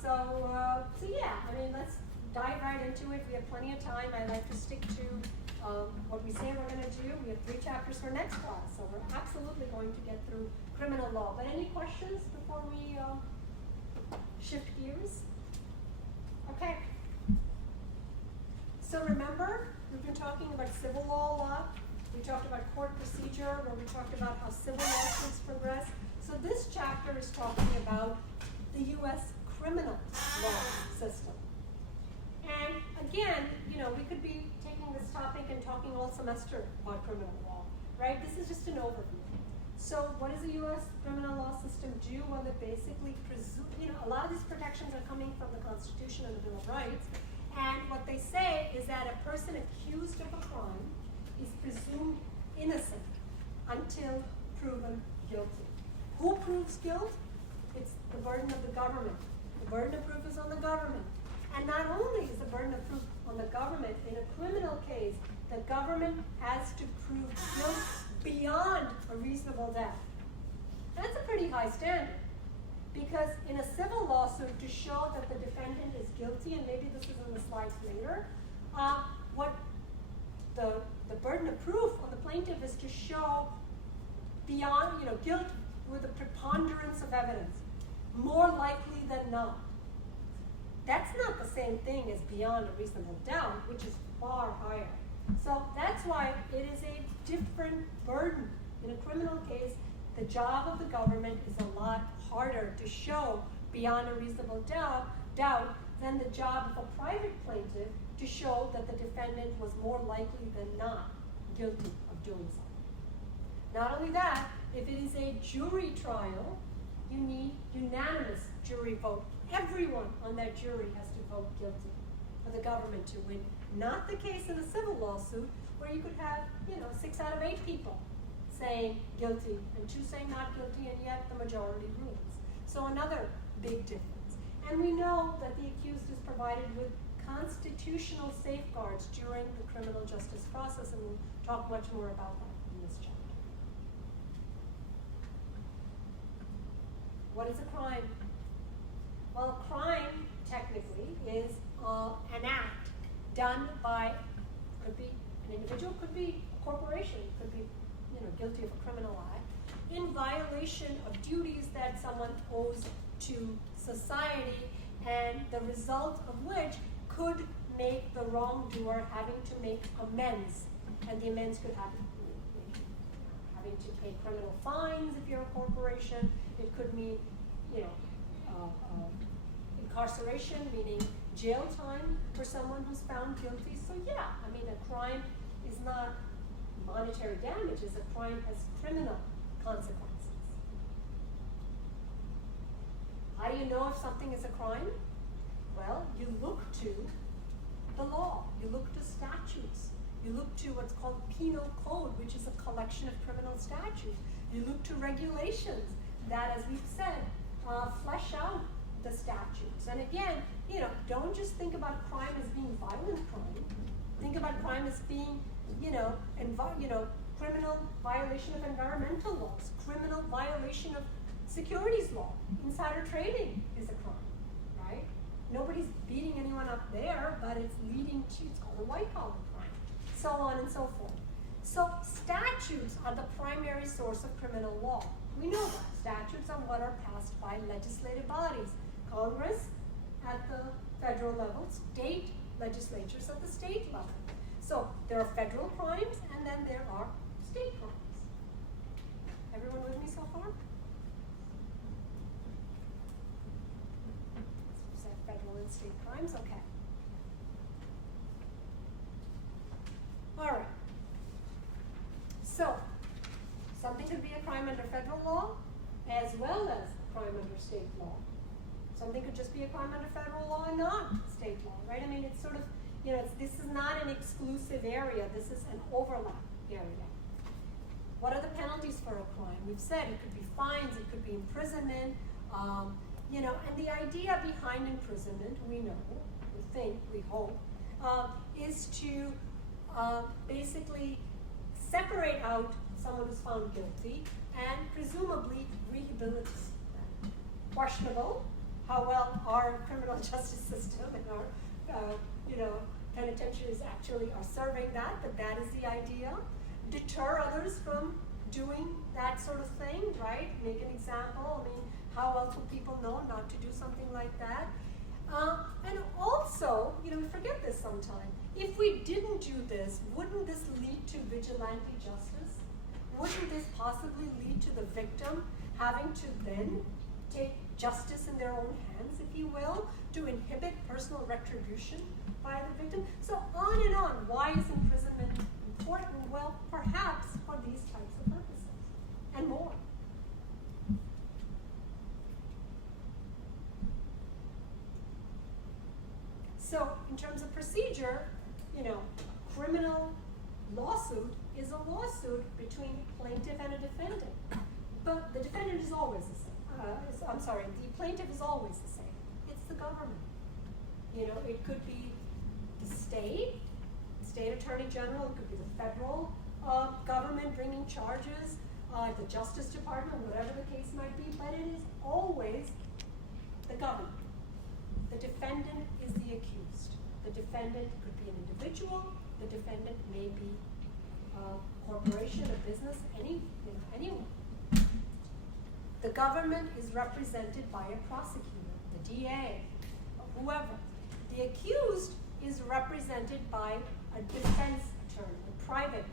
So yeah, I mean, let's dive right into it. We have plenty of time. I like to stick to what we say we're going to do. We have 3 chapters for next class, so we're absolutely going to get through criminal law. But any questions before we shift gears? Okay. So remember, we've been talking about civil law a lot. We talked about court procedure, where we talked about how civil lawsuits progress. So this chapter is talking about the U.S. criminal law system. And again, you know, we could be taking this topic and talking all semester about criminal law, right? This is just an overview. So what does the U.S. criminal law system do? Well, it basically a lot of these protections are coming from the Constitution and the Bill of Rights. And what they say is that a person accused of a crime is presumed innocent until proven guilty. Who proves guilt? It's the burden of the government. The burden of proof is on the government. And not only is the burden of proof on the government, in a criminal case, the government has to prove guilt beyond a reasonable doubt. That's a pretty high standard. Because in a civil lawsuit, to show that the defendant is guilty, and maybe this is in the slides later, what the burden of proof on the plaintiff is to show beyond, guilt with a preponderance of evidence, more likely than not. That's not the same thing as beyond a reasonable doubt, which is far higher. So that's why it is a different burden. In a criminal case, the job of the government is a lot harder to show beyond a reasonable doubt than the job of a private plaintiff to show that the defendant was more likely than not guilty of doing something. Not only that, if it is a jury trial, you need unanimous jury vote. Everyone on that jury has to vote guilty for the government to win. Not the case in a civil lawsuit where you could have, 6 out of 8 people saying guilty and 2 saying not guilty, and yet the majority rules. So another big difference. And we know that the accused is provided with constitutional safeguards during the criminal justice process, and we'll talk much more about that in this chapter. What is a crime? Well, a crime, technically, is an act done by, could be an individual, could be a corporation, could be, guilty of a criminal act, in violation of duties that someone owes to society, and the result of which could make the wrongdoer having to make amends. And the amends could happen having to pay criminal fines if you're a corporation. It could mean, incarceration, meaning jail time for someone who's found guilty. So yeah, a crime is not monetary damages. A crime has criminal consequences. How do you know if something is a crime? Well, you look to the law. You look to statutes. You look to what's called penal code, which is a collection of criminal statutes. You look to regulations that, as we've said, flesh out the statutes. And again, don't just think about crime as being violent crime. Think about crime as being, criminal violation of environmental laws, criminal violation of securities law. Insider trading is a crime, right? Nobody's beating anyone up there, but it's leading to, it's called a white-collar crime, so on and so forth. So statutes are the primary source of criminal law. We know that. Statutes are what are passed by legislative bodies. Congress at the federal level, state legislatures at the state level. So there are federal crimes, and then there are state crimes. Everyone with me so far? So federal and state crimes, okay. All right. So something could be a crime under federal law as well as a crime under state law. Something could just be a crime under federal law and not state law, right? It's sort of, this is not an exclusive area. This is an overlap area. What are the penalties for a crime? We've said it could be fines, it could be imprisonment, and the idea behind imprisonment, we know, we think, we hope, is to basically separate out someone who's found guilty and presumably rehabilitate them. Questionable how well our criminal justice system and our, penitentiaries actually are serving that, but that is the idea. Deter others from doing that sort of thing, right? Make an example. I mean, how else will people know not to do something like that? And also, we forget this sometimes. If we didn't do this, wouldn't this lead to vigilante justice? Wouldn't this possibly lead to the victim having to then take justice in their own hands, if you will, to inhibit personal retribution by the victim? So on and on. Why is imprisonment important? Well, perhaps for these types of purposes and more. So in terms of procedure, criminal lawsuit is a lawsuit between plaintiff and a defendant. But the defendant is always the same. The plaintiff is always the same. It's the government. It could be the state attorney general, it could be the federal government bringing charges, the Justice Department, whatever the case might be, but it is always the government. The defendant is the accused. The defendant could be an individual. The defendant may be a corporation, a business, anyone. The government is represented by a prosecutor, the DA, whoever. The accused is represented by a defense attorney, a private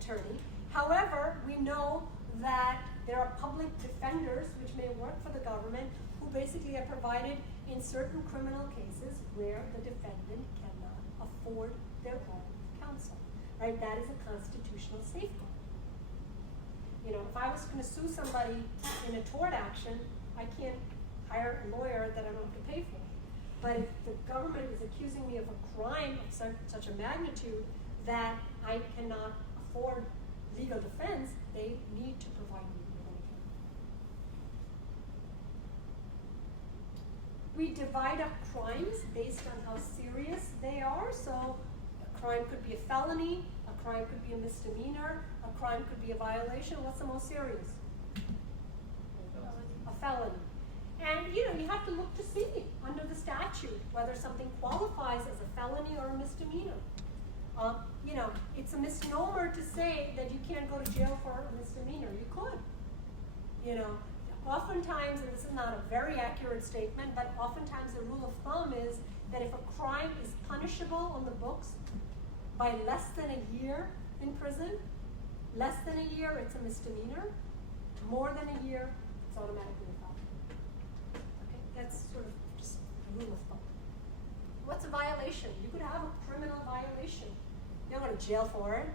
attorney. However, we know that there are public defenders which may work for the government who basically are provided in certain criminal cases where the defendant cannot afford their own counsel. Right? That is a constitutional safeguard. If I was going to sue somebody in a tort action, I can't hire a lawyer that I don't have to pay for. But if the government is accusing me of a crime of such a magnitude that I cannot afford legal defense, they need to provide me with legal. We divide up crimes based on how serious they are. So a crime could be a felony, a crime could be a misdemeanor, a crime could be a violation. What's the most serious? A felony. And you have to look to see under the statute whether something qualifies as a felony or a misdemeanor. It's a misnomer to say that you can't go to jail for a misdemeanor. You could. Oftentimes, and this is not a very accurate statement, but oftentimes the rule of thumb is that if a crime is punishable on the books by less than a year in prison, less than a year, it's a misdemeanor. More than a year, it's automatically a felony. Okay, that's sort of just a rule of thumb. What's a violation? You could have a criminal violation. You don't go to jail for it.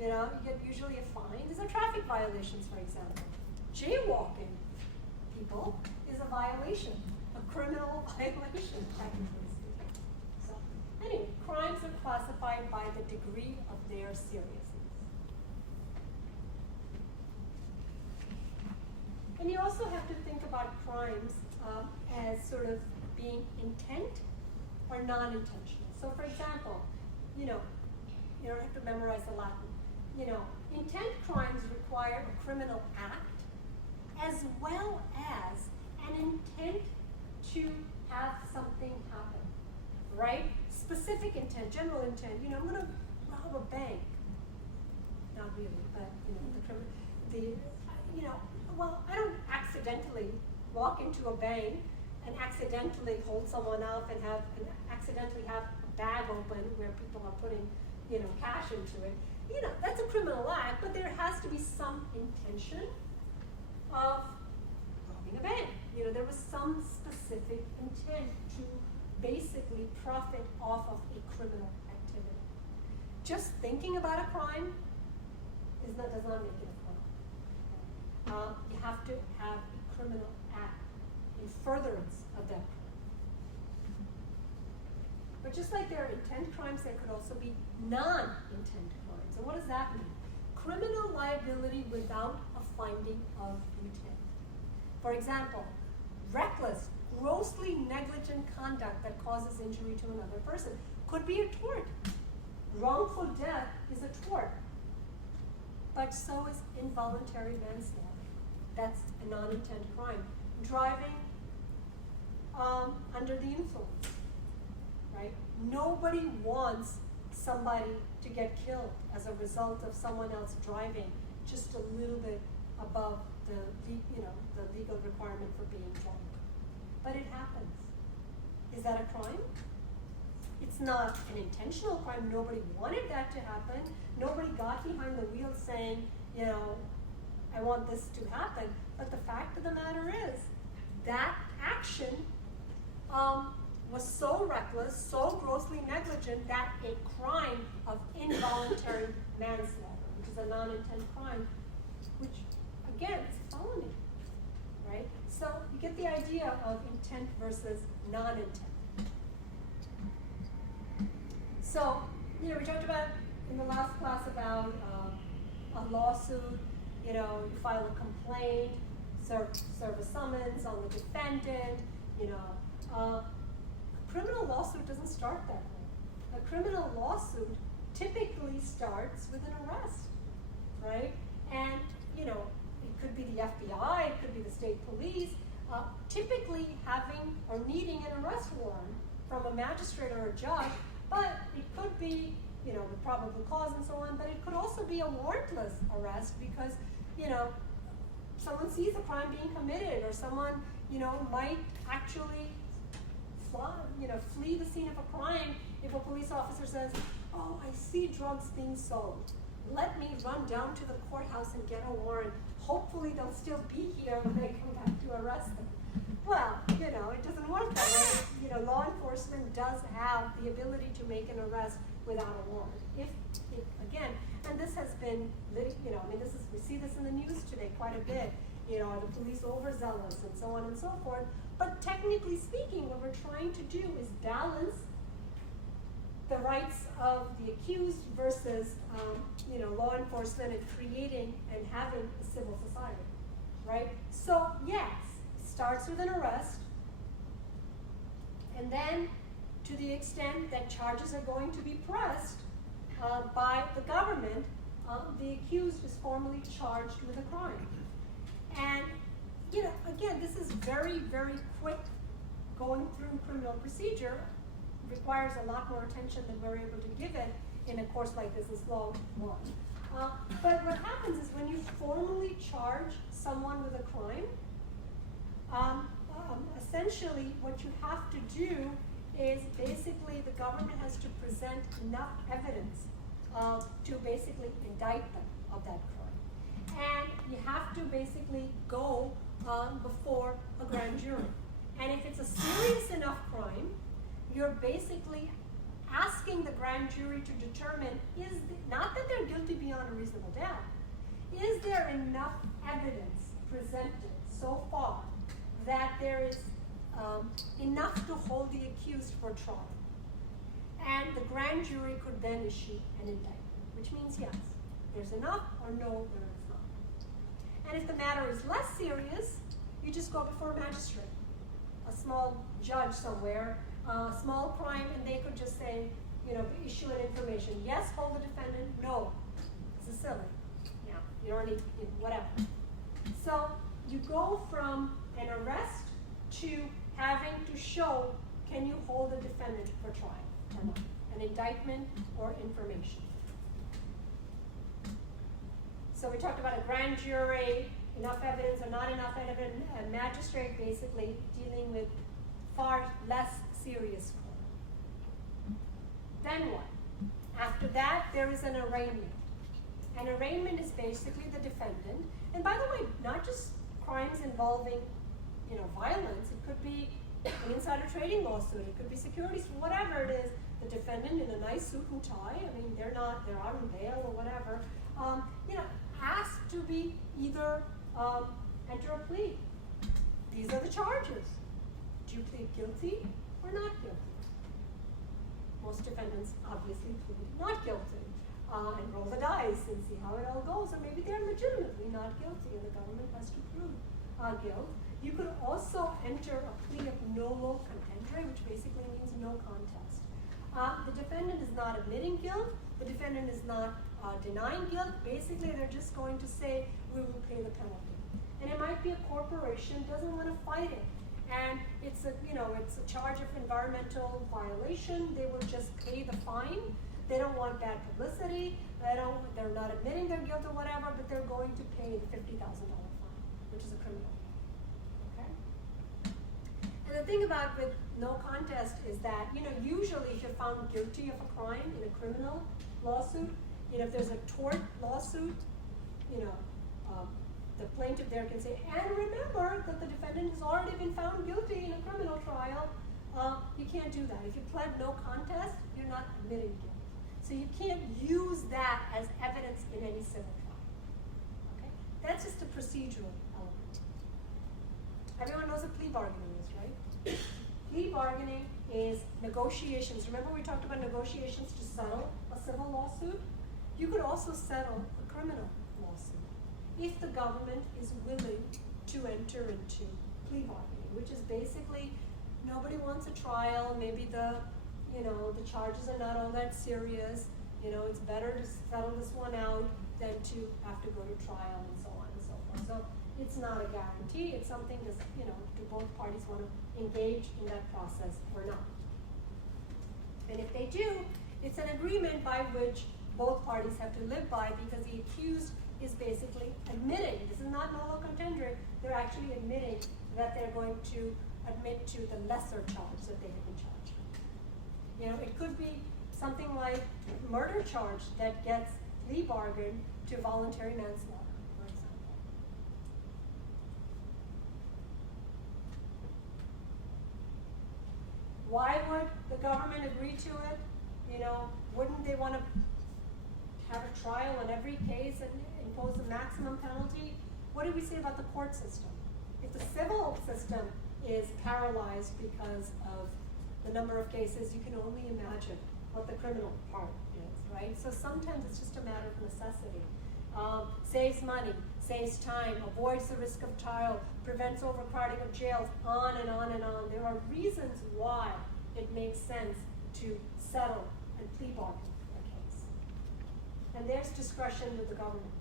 You get usually a fine. These are traffic violations, for example. Jaywalking, people, is a violation, a criminal violation, technically speaking. So, anyway, crimes are classified by the degree of their seriousness. And you also have to think about crimes as sort of being intent or non-intentional. So, for example, you don't have to memorize the Latin. Intent crimes require a criminal act as well as an intent to have something happen, right? Specific intent, general intent. I'm going to rob a bank. Not really, but I don't accidentally walk into a bank and accidentally hold someone up and accidentally have a bag open where people are putting cash into it. That's a criminal act, but there has to be some intention of robbing a bank. There was some specific intent to basically profit off of a criminal activity. Just thinking about a crime does not make it a crime. You have to have a criminal act in furtherance of that crime. But just like there are intent crimes, there could also be non-intent crimes. And what does that mean? Criminal liability without a finding of intent. For example, reckless, grossly negligent conduct that causes injury to another person could be a tort. Wrongful death is a tort. But so is involuntary manslaughter. That's a non-intent crime. driving under the influence, right? Nobody wants somebody to get killed as a result of someone else driving just a little bit above the legal requirement for being drunk. But it happens. Is that a crime? It's not an intentional crime. Nobody wanted that to happen. Nobody got behind the wheel saying, I want this to happen. But the fact of the matter is, that action was so reckless, so grossly negligent, that a crime of involuntary manslaughter, which is a non-intent crime, which, again, is a felony, right? So you get the idea of intent versus non-intent. So, we talked about in the last class about a lawsuit, you file a complaint, serve a summons on the defendant, A criminal lawsuit doesn't start that way. A criminal lawsuit typically starts with an arrest, right? And, it could be the FBI, it could be the state police, typically having or needing an arrest warrant from a magistrate or a judge, but it could be, with probable cause and so on, but it could also be a warrantless arrest because, someone sees a crime being committed or someone, might actually flee the scene of a crime if a police officer says, oh, I see drugs being sold. Let me run down to the courthouse and get a warrant. Hopefully they'll still be here when I come back to arrest them. Well, it doesn't work that way. Law enforcement does have the ability to make an arrest without a warrant. If again, and this has been, we see this in the news today quite a bit. Are the police overzealous and so on and so forth? But technically speaking, what we're trying to do is balance the rights of the accused versus, law enforcement and creating and having a civil society, right? So yes, it starts with an arrest, and then to the extent that charges are going to be pressed by the government, the accused is formally charged with a crime. And, again, this is very, very quick going through criminal procedure. Requires a lot more attention than we're able to give it in a course like this, long one. But what happens is when you formally charge someone with a crime, essentially what you have to do is basically the government has to present enough evidence to basically indict them of that crime. And you have to basically go before a grand jury. And if it's a serious enough crime, you're basically asking the grand jury to determine, not that they're guilty beyond a reasonable doubt, is there enough evidence presented so far that there is enough to hold the accused for trial? And the grand jury could then issue an indictment, which means yes, there's enough, or no, there is not. And if the matter is less serious, you just go before a magistrate, a small judge somewhere, a small crime, and they could just say, issue an information. Yes, hold the defendant. No, this is silly. Yeah, you don't need, whatever. So you go from an arrest to having to show, can you hold the defendant for trial or not? An indictment or information. So we talked about a grand jury, enough evidence or not enough evidence, a magistrate basically dealing with far less serious crime. Then what? After that, there is an arraignment. An arraignment is basically the defendant, and by the way, not just crimes involving, violence. It could be an insider trading lawsuit. It could be securities, whatever it is. The defendant in a nice suit and tie. They're out on bail or whatever. Has to be either enter a plea. These are the charges. Do you plead guilty or not guilty? Most defendants obviously plead not guilty and roll the dice and see how it all goes. Or maybe they're legitimately not guilty and the government has to prove guilt. You could also enter a plea of nolo contendere, which basically means no contest. The defendant is not admitting guilt. The defendant is not denying guilt. Basically, they're just going to say, we will pay the penalty. And it might be a corporation doesn't want to fight it. And it's a charge of environmental violation. They will just pay the fine. They don't want bad publicity. They're not admitting their guilt or whatever, but they're going to pay the $50,000 fine, which is a criminal. Okay? And the thing about with no contest is that, usually if you're found guilty of a crime in a criminal lawsuit, if there's a tort lawsuit, the plaintiff there can say, and remember that the defendant has already been found guilty in a criminal trial. You can't do that. If you pled no contest, you're not admitting guilt. So you can't use that as evidence in any civil trial. Okay? That's just a procedural element. Everyone knows what plea bargaining is, right? Plea bargaining is negotiations. Remember we talked about negotiations to settle a civil lawsuit? You could also settle a criminal lawsuit if the government is willing to enter into plea bargaining, which is basically nobody wants a trial, maybe the charges are not all that serious, it's better to settle this one out than to have to go to trial and so on and so forth. So it's not a guarantee, it's something that, do both parties want to engage in that process or not. And if they do, it's an agreement by which both parties have to live by, because the accused is basically admitting, this is not nolo contendere, they're actually admitting that they're going to admit to the lesser charge that they have been charged. It could be something like murder charge that gets plea bargained to voluntary manslaughter, for example. Why would the government agree to it? Wouldn't they want to have a trial on every case and impose the maximum penalty? What did we say about the court system? If the civil system is paralyzed because of the number of cases, you can only imagine what the criminal part is, right? So sometimes it's just a matter of necessity. Saves money, saves time, avoids the risk of trial, prevents overcrowding of jails, on and on and on. There are reasons why it makes sense to settle and plea bargain a case. And there's discretion with the government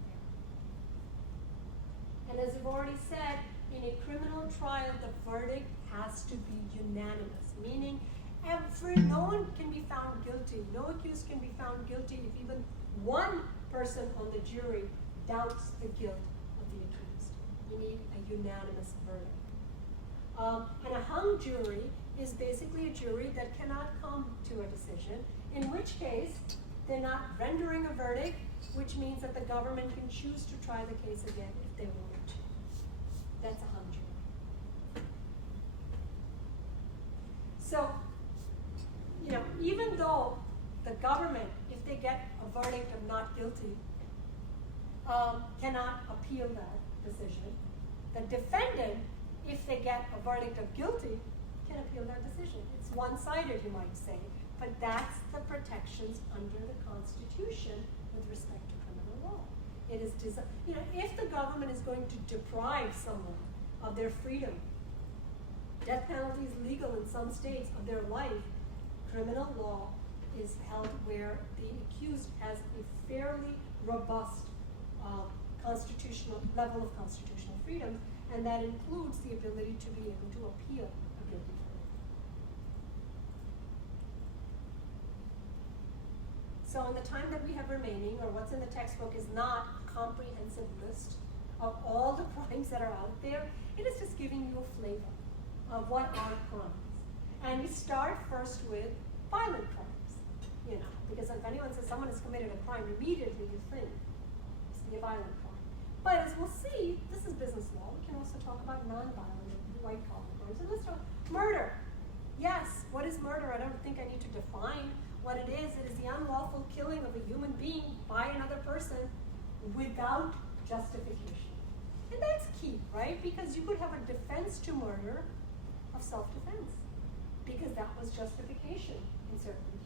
there. And as I've already said, in a criminal trial, the verdict has to be unanimous, meaning no one can be found guilty, no accused can be found guilty if even one person on the jury doubts the guilt of the accused. You need a unanimous verdict. And a hung jury is basically a jury that cannot come to a decision, in which case they're not rendering a verdict, which means that the government can choose to try the case again if they want to. That's a hung jury. So, even though the government, if they get a verdict of not guilty, cannot appeal that decision, the defendant, if they get a verdict of guilty, can appeal that decision. It's one-sided, you might say, but that's the protections under the Constitution with respect to criminal law. It is if the government is going to deprive someone of their freedom, death penalty is legal in some states, of their life, criminal law is held where the accused has a fairly robust constitutional level of constitutional freedom, and that includes the ability to be able to appeal a guilty verdict. So in the time that we have remaining, or what's in the textbook is not a comprehensive list of all the crimes that are out there. It is just giving you a flavor of what are crimes. And we start first with violent crimes, because if anyone says someone has committed a crime, immediately you think it's a violent crime. But as we'll see, this is business law. We can also talk about non-violent, white-collar crimes. And let's talk murder. Yes, what is murder? I don't think I need to define what it is. It is the unlawful killing of a human being by another person without justification. And that's key, right? Because you could have a defense to murder of self-defense, because that was justification in certain cases.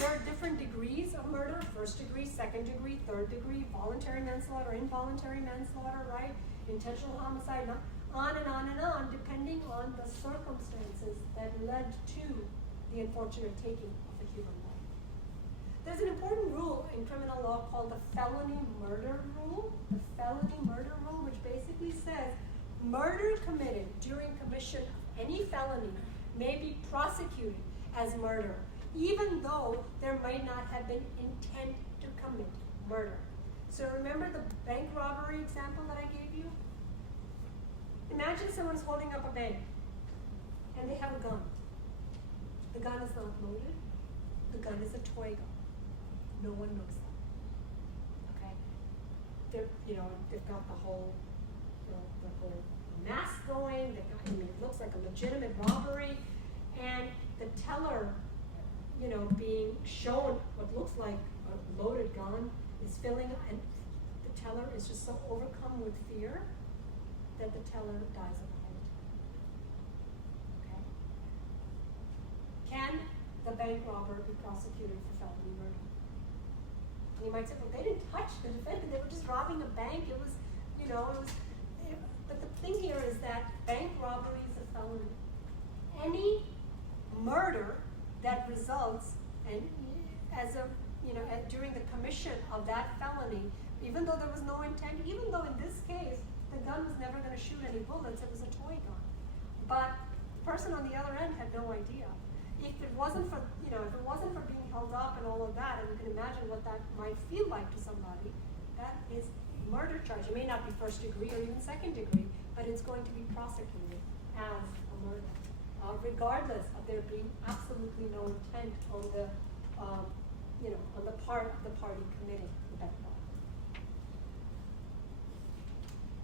There are different degrees of murder: first degree, second degree, third degree, voluntary manslaughter, involuntary manslaughter, right? Intentional homicide, on and on and on, depending on the circumstances that led to the unfortunate taking of a human life. There's an important rule in criminal law called the felony murder rule. The felony murder rule, which basically says murder committed during commission of any felony may be prosecuted as murder, even though there might not have been intent to commit murder. So remember the bank robbery example that I gave you? Imagine someone's holding up a bank and they have a gun. The gun is not loaded. The gun is a toy gun. No one knows that. Okay? They've got the whole mask going. It looks like a legitimate robbery, and the teller, being shown what looks like a loaded gun is filling, and the teller is just so overcome with fear that the teller dies of a heart attack. Okay? Can the bank robber be prosecuted for felony murder? And you might say, well, they didn't touch the defendant, they were just robbing a bank. But the thing here is that bank robbery is a felony. Any murder that results during the commission of that felony, even though there was no intent, even though in this case the gun was never going to shoot any bullets, it was a toy gun. But the person on the other end had no idea. If it wasn't for being held up and all of that, and you can imagine what that might feel like to somebody, that is a murder charge. It may not be first degree or even second degree, but it's going to be prosecuted as a murder, regardless of there being absolutely no intent on the part of the party committing the bank robbery.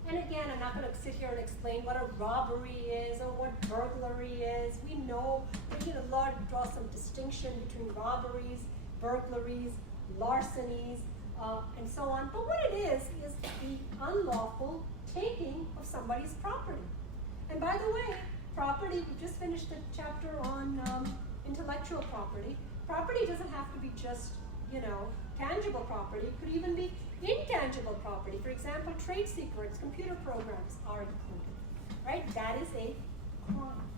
And again, I'm not going to sit here and explain what a robbery is or what burglary is. We know the law draws some distinction between robberies, burglaries, larcenies, and so on. But what it is the unlawful taking of somebody's property. And by the way, property, we just finished a chapter on intellectual property. Property doesn't have to be just, tangible property. It could even be intangible property. For example, trade secrets, computer programs are included, right? That is a crime.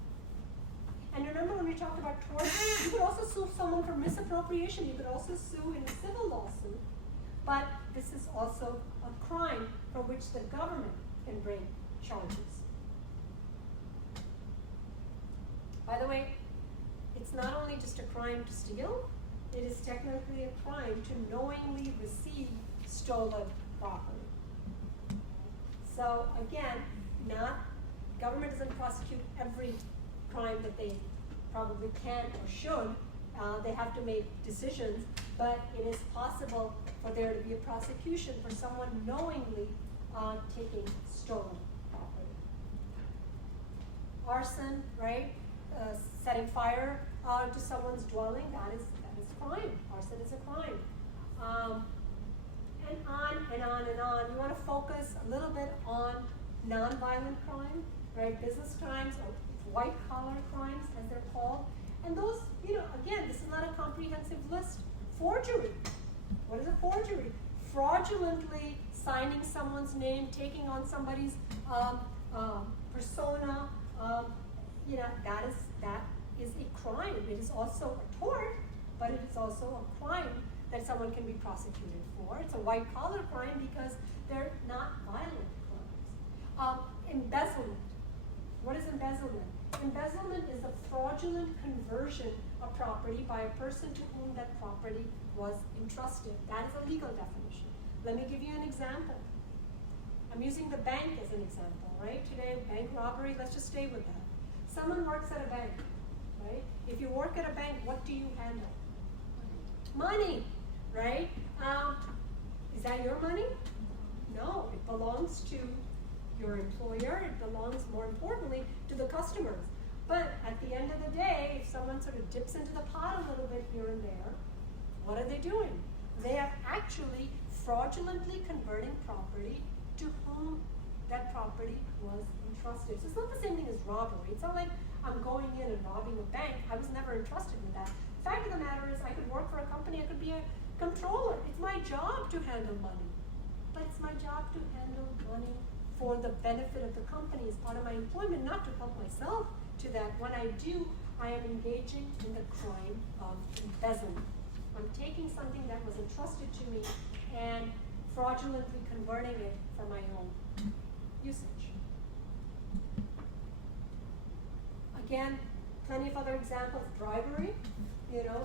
And remember when we talked about tort, you could also sue someone for misappropriation. You could also sue in a civil lawsuit. But this is also a crime for which the government can bring charges. By the way, it's not only just a crime to steal, it is technically a crime to knowingly receive stolen property. So again, government doesn't prosecute every crime that they probably can or should. They have to make decisions, but it is possible for there to be a prosecution for someone knowingly taking stolen property. Arson, right? Setting fire to someone's dwelling, that is crime. Arson is a crime. And on and on and on. You want to focus a little bit on nonviolent crime, right? Business crimes or white-collar crimes, as they're called. And those, again, this is not a comprehensive list. Forgery. What is a forgery? Fraudulently signing someone's name, taking on somebody's persona, that is a crime. It is also a tort, but it is also a crime that someone can be prosecuted for. It's a white-collar crime because they're not violent crimes. Embezzlement. What is embezzlement? Embezzlement is the fraudulent conversion of property by a person to whom that property was entrusted. That is a legal definition. Let me give you an example. I'm using the bank as an example, right? Today, bank robbery, let's just stay with that. Someone works at a bank, right? If you work at a bank, what do you handle? Money, right? Is that your money? No, it belongs to your employer. It belongs, more importantly, to the customers. But at the end of the day, if someone sort of dips into the pot a little bit here and there, what are they doing? They are actually fraudulently converting property to whom that property was entrusted. So it's not the same thing as robbery. It's not like I'm going in and robbing a bank. I was never entrusted with that. The fact of the matter is I could work for a company, I could be a controller. It's my job to handle money. But it's my job to handle money for the benefit of the company as part of my employment, not to help myself to that. When I do, I am engaging in the crime of embezzlement. I'm taking something that was entrusted to me and fraudulently converting it for my own usage. Again, plenty of other examples. Bribery,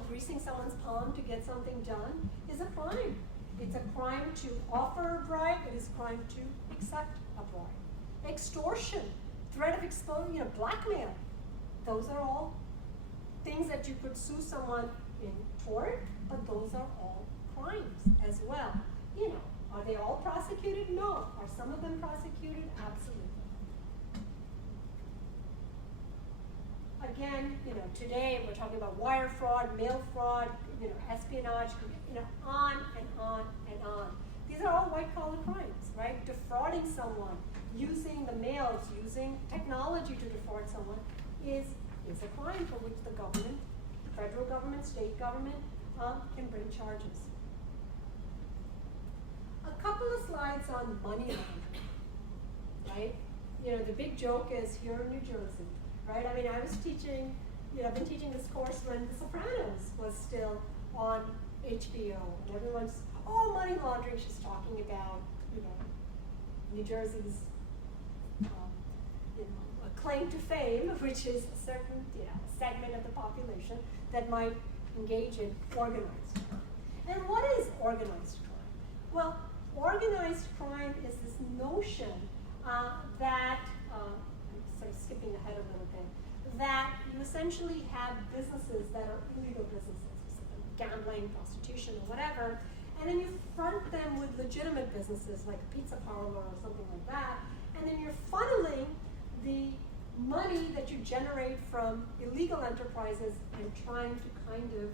greasing someone's palm to get something done is a crime. It's a crime to offer a bribe. It is a crime to accept a bribe. Extortion, threat of exposure, blackmail. Those are all things that you could sue someone in tort, but those are all crimes as well. Are they all prosecuted? No. Are some of them prosecuted? Absolutely. Again, today we're talking about wire fraud, mail fraud, espionage, on and on and on. These are all white-collar crimes, right? Defrauding someone, using the mails, using technology to defraud someone is a crime for which the government, federal government, state government, can bring charges. A couple of slides on money laundering, right? The big joke is here in New Jersey, right? I mean, I was teaching, I've been teaching this course when The Sopranos was still on HBO, and everyone's, money laundering, she's talking about, New Jersey's, claim to fame, which is a certain, segment of the population that might engage in organized crime. And what is organized crime? Well, organized crime is this notion that, I'm sort of skipping ahead a little bit, that you essentially have businesses that are illegal businesses, gambling, prostitution, or whatever, and then you front them with legitimate businesses like a pizza parlor or something like that, and then you're funneling the money that you generate from illegal enterprises and trying to kind of,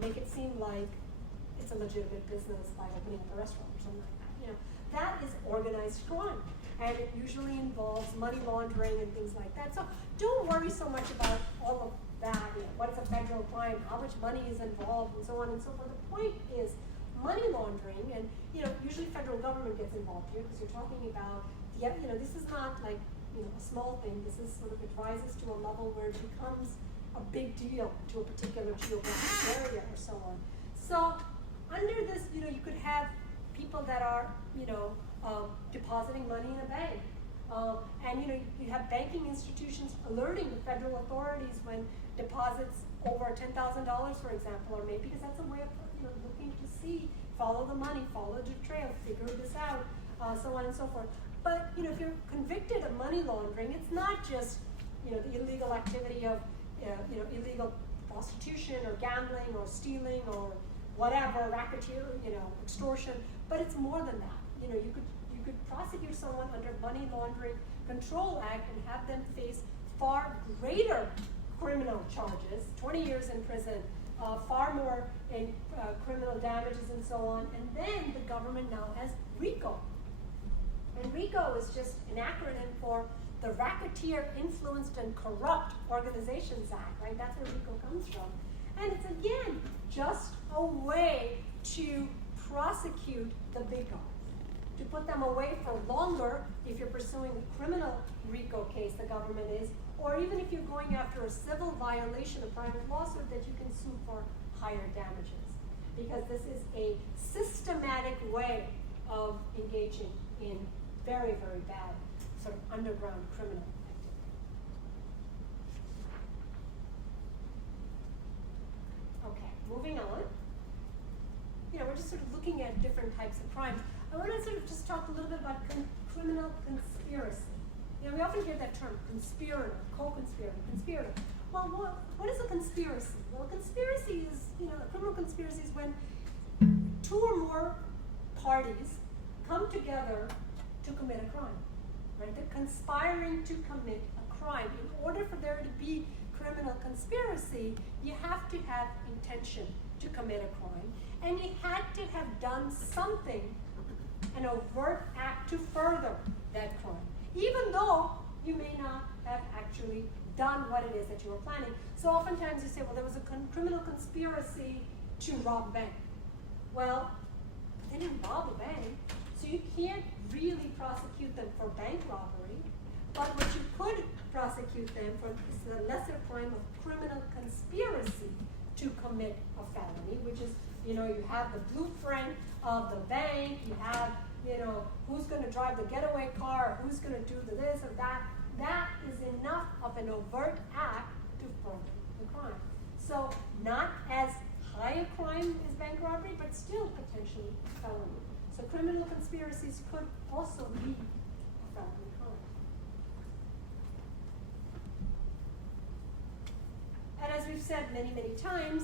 make it seem like it's a legitimate business by opening up a restaurant or something like that. That is organized crime, and it usually involves money laundering and things like that. So don't worry so much about all of that. What's a federal crime? How much money is involved, and so on and so forth. The point is money laundering, and usually federal government gets involved here because you're talking about this is not like a small thing. This is sort of, it rises to a level where it becomes a big deal to a particular geographic area or so on. So under this, you could have people that are, depositing money in a bank. And you have banking institutions alerting the federal authorities when deposits over $10,000, for example, are made, because that's a way of looking to see, follow the money, follow the trail, figure this out, so on and so forth. But if you're convicted of money laundering, it's not just the illegal activity of illegal prostitution or gambling or stealing or whatever, racketeer, extortion, but it's more than that. You could prosecute someone under Money Laundering Control Act and have them face far greater criminal charges, 20 years in prison, far more in criminal damages and so on. And then the government now has RICO. And RICO is just an acronym for the Racketeer Influenced and Corrupt Organizations Act, right? That's where RICO comes from. And it's, again, just a way to prosecute the big guys, to put them away for longer if you're pursuing a criminal RICO case, the government is, or even if you're going after a civil violation, a private lawsuit, that you can sue for higher damages. Because this is a systematic way of engaging in very, very bad sort of underground criminal activity. Okay, moving on. We're just sort of looking at different types of crimes. I want to sort of just talk a little bit about criminal conspiracy. We often hear that term, conspirator, co-conspirator, conspirator. Well, what is a conspiracy? Well, a conspiracy is, a criminal conspiracy is when two or more parties come together to commit a crime, right? They're conspiring to commit a crime. In order for there to be criminal conspiracy, you have to have intention to commit a crime, and you had to have done something, an overt act to further that crime, even though you may not have actually done what it is that you were planning. So oftentimes you say, well, there was a criminal conspiracy to rob a bank. Well, they didn't rob a bank, so you can't really prosecute them for bank robbery, but what you could prosecute them for is the lesser crime of criminal conspiracy to commit a felony, which is, you have the blueprint of the bank, you have, who's going to drive the getaway car, who's going to do this or that. That is enough of an overt act to further the crime. So not as high a crime as bank robbery, but still potentially a felony. So criminal conspiracies could also be a felony crime. And as we've said many, many times,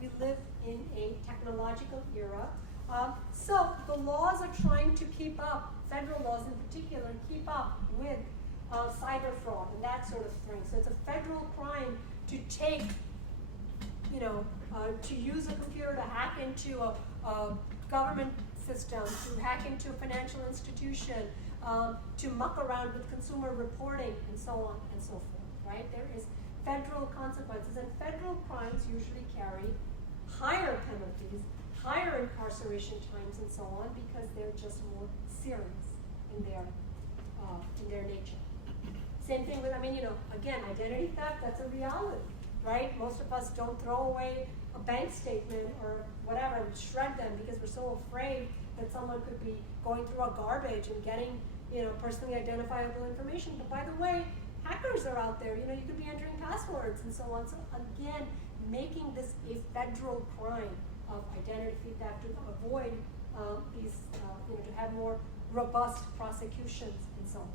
we live in a technological era. So the laws are trying to keep up, federal laws in particular, keep up with cyber fraud and that sort of thing. So it's a federal crime to take, to use a computer to hack into a government system, to hack into a financial institution, to muck around with consumer reporting, and so on and so forth, right? There is federal consequences, and federal crimes usually carry higher penalties, higher incarceration times, and so on, because they're just more serious in their nature. Same thing with, again, identity theft, that's a reality, right? Most of us don't throw away a bank statement or whatever, and shred them because we're so afraid that someone could be going through our garbage and getting, personally identifiable information. But by the way, hackers are out there, you could be entering passwords and so on. So again, making this a federal crime of identity theft to avoid these, to have more robust prosecutions and so on.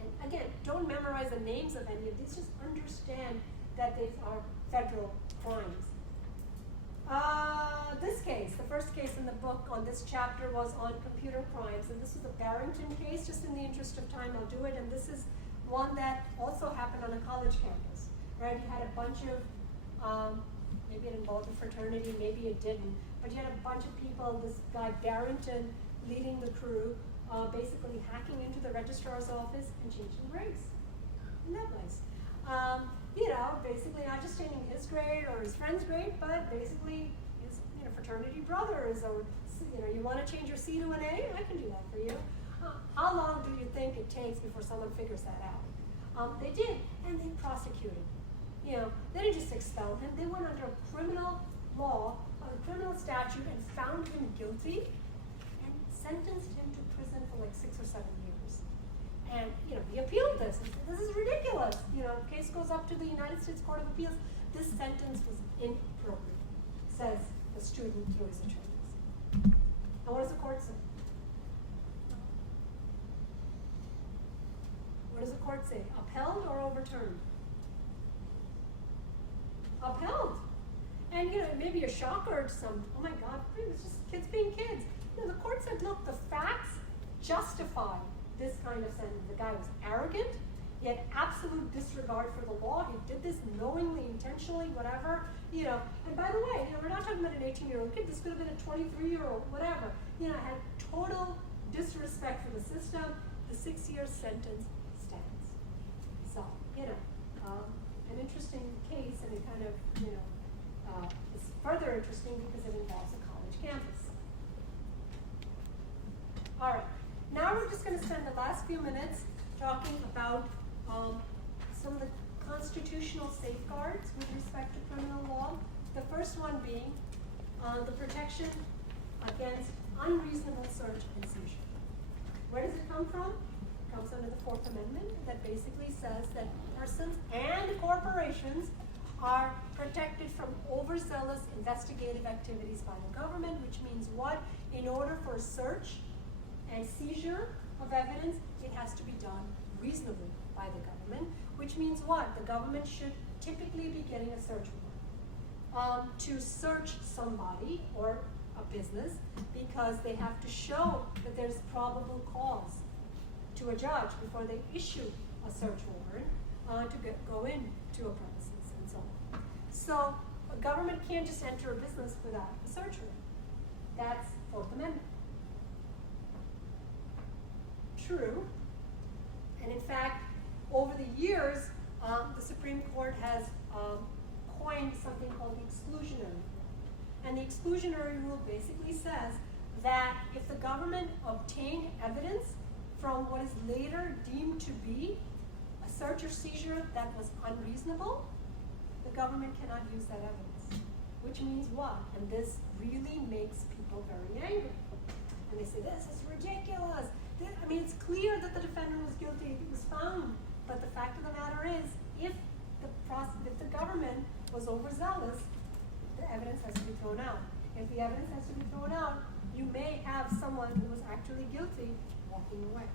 And again, don't memorize the names of any of these, just understand that these are federal crimes. This case, the first case in the book on this chapter was on computer crimes, and this is the Barrington case. Just in the interest of time, I'll do it, and this is one that also happened on a college campus, right? You had a bunch of, maybe it involved a fraternity, maybe it didn't, but you had a bunch of people, this guy Barrington leading the crew, basically hacking into the registrar's office and changing grades. Isn't that nice? Basically not just changing his grade or his friend's grade, but basically his fraternity brothers, or you want to change your C to an A, I can do that for you. How long do you think it takes before someone figures that out? They did, and they prosecuted. They didn't just expel him, they went under a criminal law, a criminal statute, and found him guilty and sentenced him to prison for like 6 or 7 years. And he appealed this. He said, this is ridiculous. The case goes up to the United States Court of Appeals. This sentence was inappropriate, says the student through his attorneys. And what does the court say? What does the court say? Upheld or overturned? Upheld. And it may be a shocker to some, oh my God, it's just kids being kids. The court said, look, the facts justify this kind of sentence. The guy was arrogant. He had absolute disregard for the law. He did this knowingly, intentionally, whatever. And by the way, we're not talking about an 18-year-old kid. This could have been a 23-year-old, whatever. Had total disrespect for the system. The 6-year sentence stands. So, an interesting case, and it kind of, is further interesting because it involves a college campus. All right. Now we're just going to spend the last few minutes talking about some of the constitutional safeguards with respect to criminal law. The first one being the protection against unreasonable search and seizure. Where does it come from? It comes under the Fourth Amendment that basically says that persons and corporations are protected from overzealous investigative activities by the government, which means what? In order for a search and seizure of evidence, it has to be done reasonably by the government, which means what? The government should typically be getting a search warrant to search somebody or a business because they have to show that there's probable cause to a judge before they issue a search warrant to go into a premises and so on. So a government can't just enter a business without a search warrant. That's Fourth Amendment. True, and in fact, over the years, the Supreme Court has coined something called the exclusionary rule. And the exclusionary rule basically says that if the government obtained evidence from what is later deemed to be a search or seizure that was unreasonable, the government cannot use that evidence. which means what? And this really makes people very angry. And they say, this is ridiculous. I mean, it's clear that the defendant was guilty. It was found. But the fact of the matter is, if the government was overzealous, the evidence has to be thrown out. If the evidence has to be thrown out, you may have someone who was actually guilty walking away.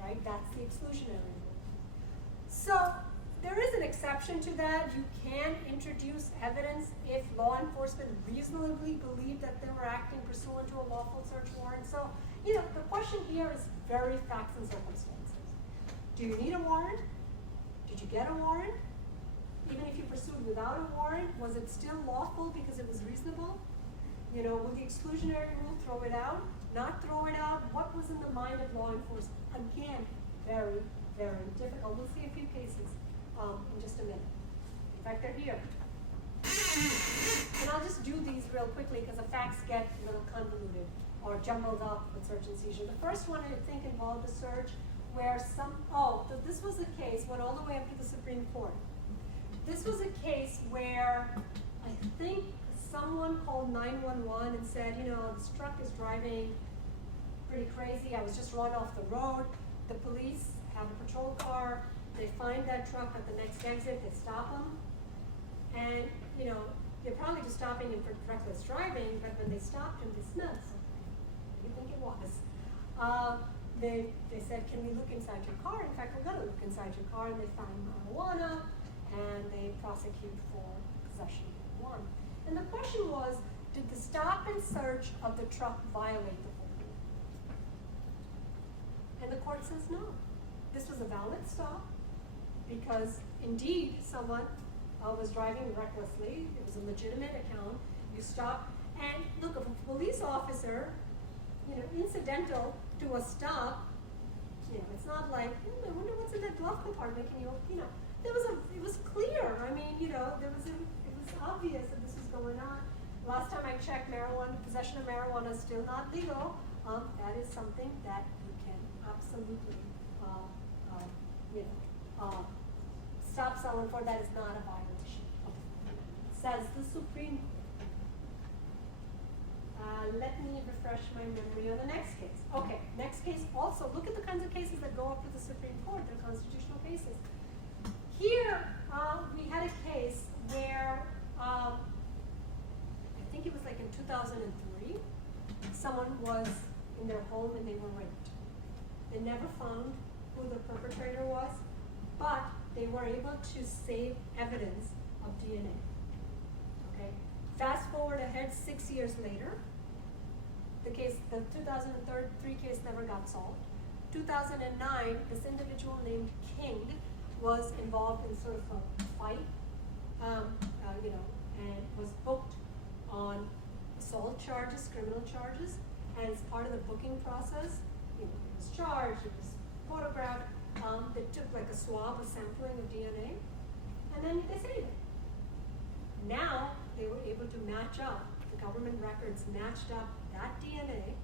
Right? That's the exclusionary rule. So there is an exception to that. You can introduce evidence if law enforcement reasonably believed that they were acting pursuant to a lawful search warrant. So, the question here is very facts and circumstances. Do you need a warrant? Did you get a warrant? Even if you pursued without a warrant, was it still lawful because it was reasonable? Will the exclusionary rule throw it out? Not throw it out? What was in the mind of law enforcement? Again, very, very difficult. We'll see a few cases in just a minute. In fact, they're here. And I'll just do these real quickly because the facts get a little convoluted or jumbled up with search and seizure. The first one, I think, involved a search where this was a case, went all the way up to the Supreme Court. This was a case where I think someone called 911 and said, this truck is driving pretty crazy. I was just run off the road. The police have a patrol car. They find that truck at the next exit. They stop him. And, they're probably just stopping him for reckless driving, but when they stopped him, they smelled something. What do you think it was? They said, can we look inside your car? In fact, we're going to look inside your car, and they found marijuana, and they prosecute for possession of marijuana. And the question was, did the stop and search of the truck violate the law? And the court says no. This was a valid stop because, indeed, someone was driving recklessly. It was a legitimate account. You stop, and look, if a police officer, incidental to a stop, it's not like, I wonder what's in that glove compartment. Can you, it was clear. I mean, it was obvious that this was going on. Last time I checked, possession of marijuana is still not legal. That is something that you can absolutely, stop someone for. That is not a violation. Says the Supreme Court. Let me refresh my memory on the next case. Okay, next case also. Look at the kinds of cases that go up to the Supreme Court. They're constitutional cases. Here, we had a case where, I think it was like in 2003, someone was in their home and they were raped. They never found who the perpetrator was, but they were able to save evidence of DNA. Okay. Fast forward ahead 6 years later, the 2003 case never got solved. 2009, this individual named King was involved in sort of a fight, and was booked on assault charges, criminal charges, and as part of the booking process, he was charged, he was photographed. They took like a swab, a sampling of DNA, and then they saved it. Now they were able to match up, the government records matched up that DNA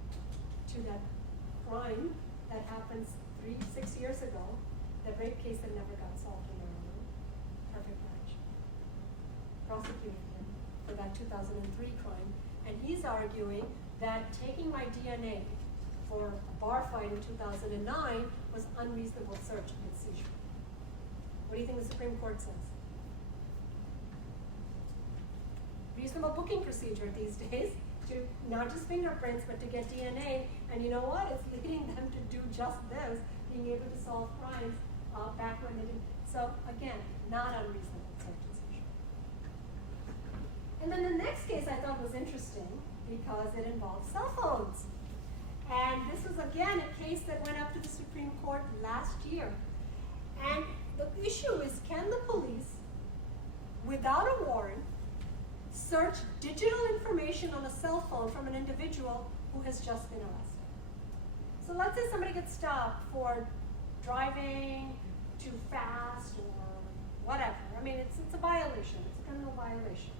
to that crime that happened 6 years ago, that rape case that never got solved in Maryland. Perfect match. Prosecuted him for that 2003 crime, and he's arguing that taking my DNA for a bar fight in 2009 was unreasonable search and seizure. What do you think the Supreme Court says? Reasonable booking procedure these days to not just fingerprints, but to get DNA. And you know what? It's leading them to do just this, being able to solve crimes back when they didn't. So again, not unreasonable search and seizure. And then the next case I thought was interesting because it involved cell phones. And this was again a case that went up to the Supreme Court last year. And the issue is, can the police, without a warrant, search digital information on a cell phone from an individual who has just been arrested? So let's say somebody gets stopped for driving too fast or whatever. I mean, it's a violation. It's a criminal violation.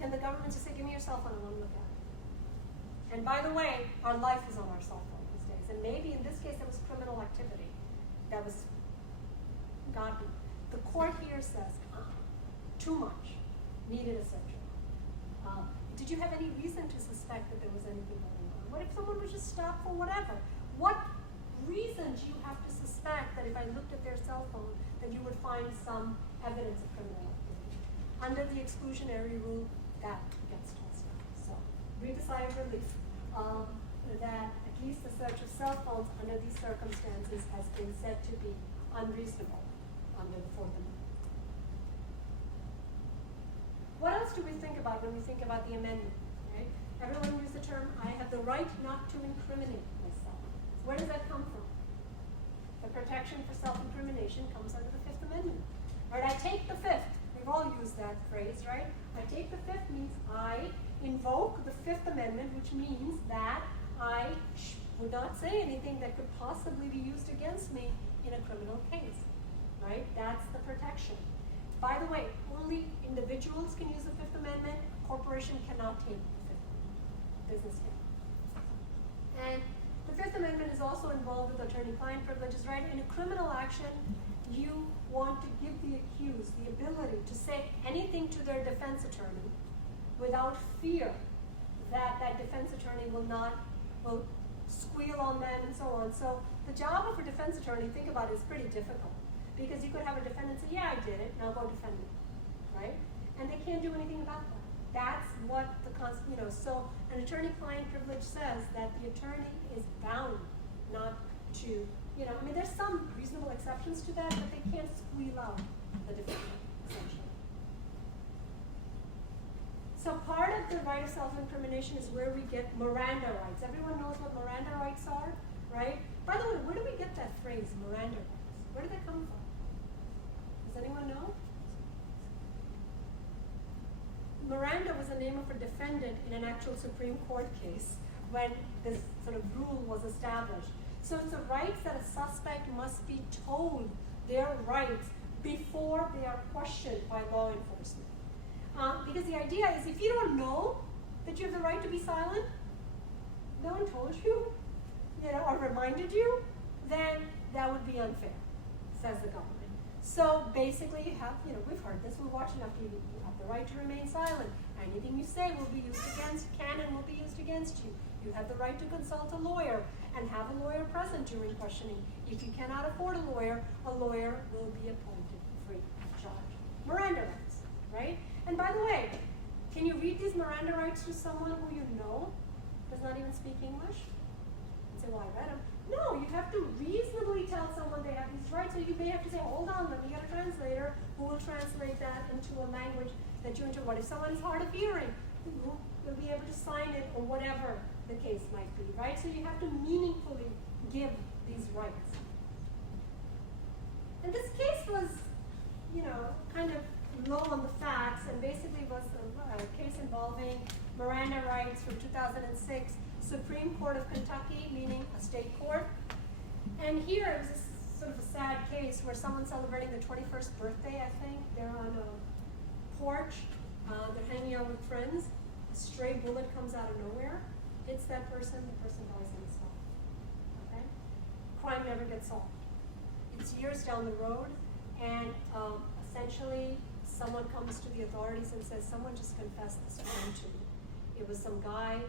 Can the government just say, give me your cell phone and let me look at it? And by the way, our life is on our cell phone these days. And maybe in this case, it was criminal activity that was godly. The court here says, too much, needed a search warrant. Did you have any reason to suspect that there was anything going on? What if someone was just stopped for whatever? What reason do you have to suspect that if I looked at their cell phone, that you would find some evidence of criminal activity? Under the exclusionary rule, that gets tossed out. So, breathe a sigh of relief that at least the search of cell phones under these circumstances has been said to be unreasonable under the Fourth Amendment. What else do we think about when we think about the amendment? Right? Everyone used the term, I have the right not to incriminate myself. Where does that come from? The protection for self-incrimination comes under the Fifth Amendment. Right? I take the Fifth. We've all used that phrase, right? I take the Fifth means I invoke the Fifth Amendment, which means that I would not say anything that could possibly be used against me in a criminal case. Right? That's the protection. By the way, only individuals can use the Fifth Amendment. A corporation cannot take the Fifth Amendment. Business can. And the Fifth Amendment is also involved with attorney-client privileges, right? In a criminal action, you want to give the accused the ability to say anything to their defense attorney without fear that that defense attorney will squeal on them and so on. So the job of a defense attorney, think about it, is pretty difficult. Because you could have a defendant say, yeah, I did it, now go defend me, right? And they can't do anything about that. That's what so an attorney-client privilege says that the attorney is bound not to, there's some reasonable exceptions to that, but they can't squeal out the defendant, essentially. So part of the right of self-incrimination is where we get Miranda rights. Everyone knows what Miranda rights are, right? By the way, where do we get that phrase, Miranda rights? Where did that come from? Does anyone know? Miranda was the name of a defendant in an actual Supreme Court case when this sort of rule was established. So it's the rights that a suspect must be told their rights before they are questioned by law enforcement. Because the idea is if you don't know that you have the right to be silent, no one told you, or reminded you, then that would be unfair, says the government. So basically you have, we've heard this, we watch enough TV, you have the right to remain silent. Anything you say will be used will be used against you. You have the right to consult a lawyer and have a lawyer present during questioning. If you cannot afford a lawyer will be appointed free of charge. Miranda rights, right? And by the way, can you read these Miranda rights to someone who you know does not even speak English? And say, well, I read them. No, you have to reasonably tell someone they have these rights, so you may have to say, hold on, let me get a translator who will translate that into a language that you interpret. If someone is hard of hearing, you'll be able to sign it or whatever the case might be, right? So you have to meaningfully give these rights. And this case was, kind of low on the facts, and basically was a case involving Miranda rights from 2006. Supreme Court of Kentucky, meaning a state court. And here it was a sort of a sad case where someone's celebrating their 21st birthday, I think. They're on a porch, they're hanging out with friends. A stray bullet comes out of nowhere, hits that person, the person dies on the spot. Okay? Crime never gets solved. It's years down the road, and essentially someone comes to the authorities and says, someone just confessed this crime to me. It was some guy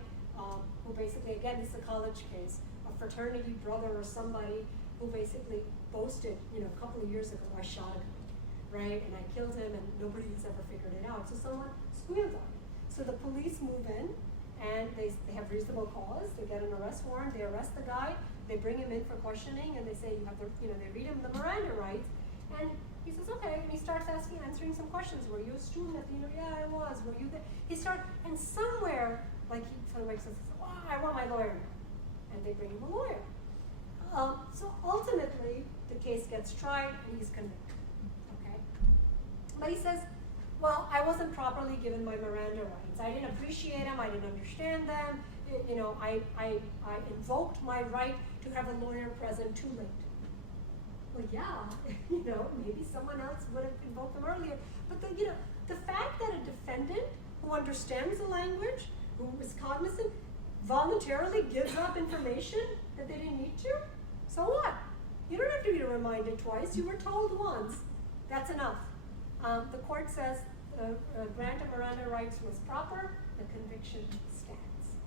who basically, again, this is a college case, a fraternity brother or somebody who basically boasted, a couple of years ago, I shot him, right? And I killed him, and nobody's ever figured it out. So someone squealed on it. So the police move in, and they have reasonable cause. They get an arrest warrant. They arrest the guy. They bring him in for questioning, and they say, you have the, they read him the Miranda rights, and he says, okay, and he starts answering some questions. Were you a student at the university? Yeah, I was. Were you there? And somewhere, like he sort of wakes up and says, well, I want my lawyer now. And they bring him a lawyer. So ultimately, the case gets tried and he's convicted. Okay? But he says, well, I wasn't properly given my Miranda rights. I didn't appreciate them. I didn't understand them. I invoked my right to have a lawyer present too late. Well, yeah, maybe someone else would have invoked them earlier. But the fact that a defendant who understands the language, who is cognizant, voluntarily gives up information that they didn't need to, so what? You don't have to be reminded twice. You were told once. That's enough. The court says grant of Miranda rights was proper, the conviction stands.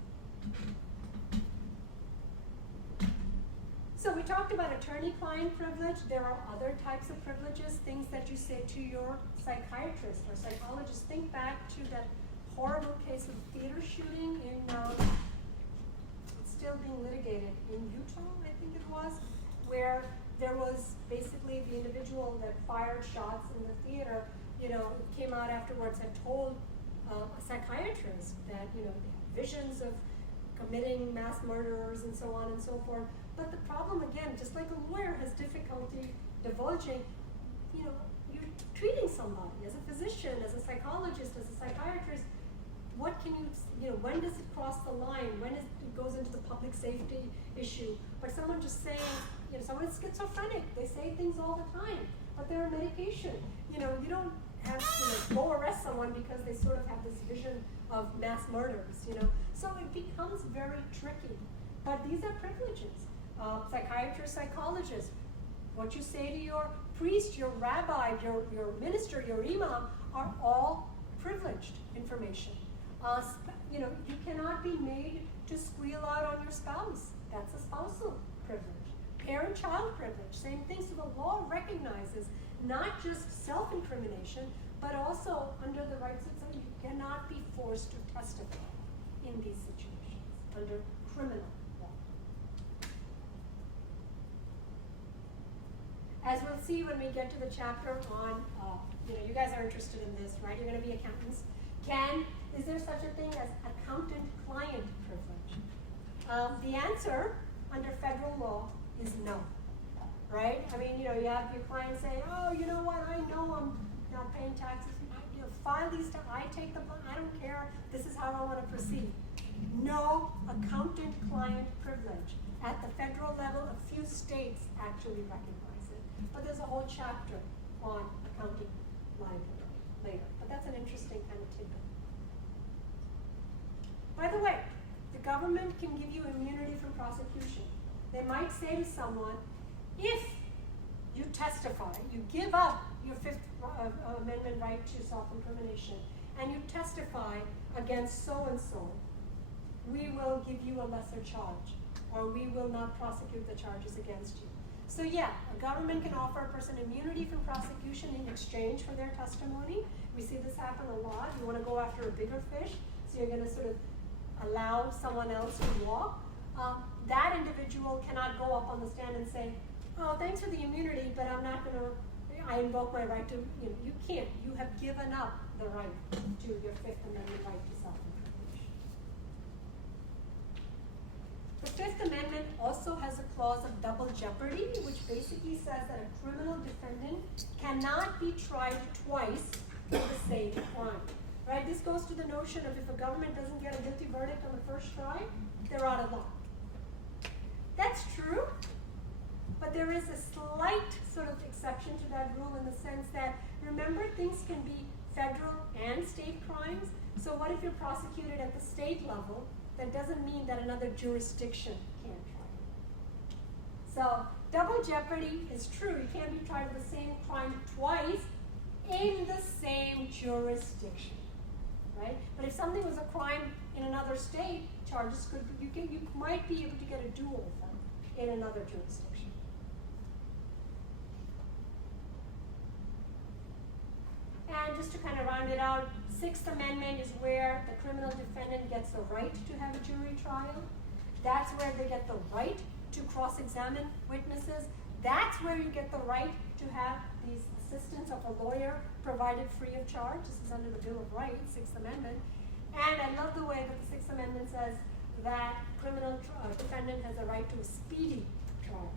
So we talked about attorney-client privilege. There are other types of privileges, things that you say to your psychiatrist or psychologist. Think back to that horrible case of theater shooting in, it's still being litigated in Utah, I think it was, where there was basically the individual that fired shots in the theater, came out afterwards and told a psychiatrist that, they had visions of committing mass murderers and so on and so forth. But the problem, again, just like a lawyer has difficulty divulging, you're treating somebody as a physician, as a psychologist, as a psychiatrist. What can when does it cross the line? When it goes into the public safety issue? But someone just saying, someone is schizophrenic, they say things all the time, but they're on medication. You don't have to go arrest someone because they sort of have this vision of mass murders, So it becomes very tricky. But these are privileges. Psychiatrist, psychologist, what you say to your priest, your rabbi, your minister, your imam are all privileged information. You cannot be made to squeal out on your spouse. That's a spousal privilege. Parent-child privilege, same thing. So the law recognizes not just self-incrimination, but also under the rights of some, you cannot be forced to testify in these situations under criminal law. As we'll see when we get to the chapter on, you guys are interested in this, right? You're going to be accountants. Is there such a thing as accountant-client privilege? The answer under federal law is no, right? I mean, you have your client say, oh, you know what, I know I'm not paying taxes. File these, I take the, I don't care, this is how I want to proceed. No accountant-client privilege. At the federal level, a few states actually recognize it, but there's a whole chapter on accounting liability later. But that's an interesting kind of tidbit. By the way, the government can give you immunity from prosecution. They might say to someone, if you testify, you give up your Fifth Amendment right to self-incrimination, and you testify against so-and-so, we will give you a lesser charge, or we will not prosecute the charges against you. So yeah, a government can offer a person immunity from prosecution in exchange for their testimony. We see this happen a lot. You want to go after a bigger fish, so you're going to sort of allow someone else to walk. That individual cannot go up on the stand and say, oh, thanks for the immunity, but I'm not going to, I invoke my right to, you can't. You have given up the right to your Fifth Amendment right to self-incrimination. The Fifth Amendment also has a clause of double jeopardy, which basically says that a criminal defendant cannot be tried twice for the same crime. Right? This goes to the notion of if a government doesn't get a guilty verdict on the first try, they're out of luck. That's true, but there is a slight sort of exception to that rule in the sense that, remember, things can be federal and state crimes. So what if you're prosecuted at the state level? That doesn't mean that another jurisdiction can't try you. So double jeopardy is true. You can't be tried for the same crime twice in the same jurisdiction, right? But if something was a crime in another state, charges could be, you might be able to get a do-over in another jurisdiction. And just to kind of round it out, Sixth Amendment is where the criminal defendant gets the right to have a jury trial. That's where they get the right to cross-examine witnesses. That's where you get the right to have the assistance of a lawyer provided free of charge. This is under the Bill of Rights, Sixth Amendment. And I love the way that the Sixth Amendment says that criminal defendant has a right to a speedy trial.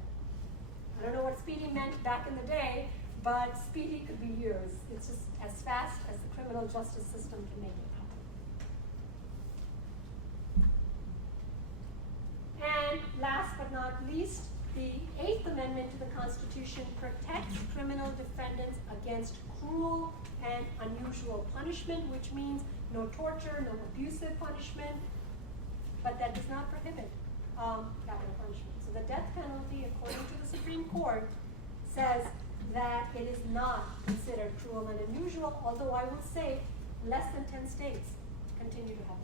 I don't know what speedy meant back in the day, but speedy could be years. It's just as fast as the criminal justice system can make it happen. And last but not least, the Eighth Amendment to the Constitution protects criminal defendants against cruel and unusual punishment, which means no torture, no abusive punishment, but that does not prohibit capital punishment. So the death penalty, according to the Supreme Court, says that it is not considered cruel and unusual, although I would say less than 10 states continue to have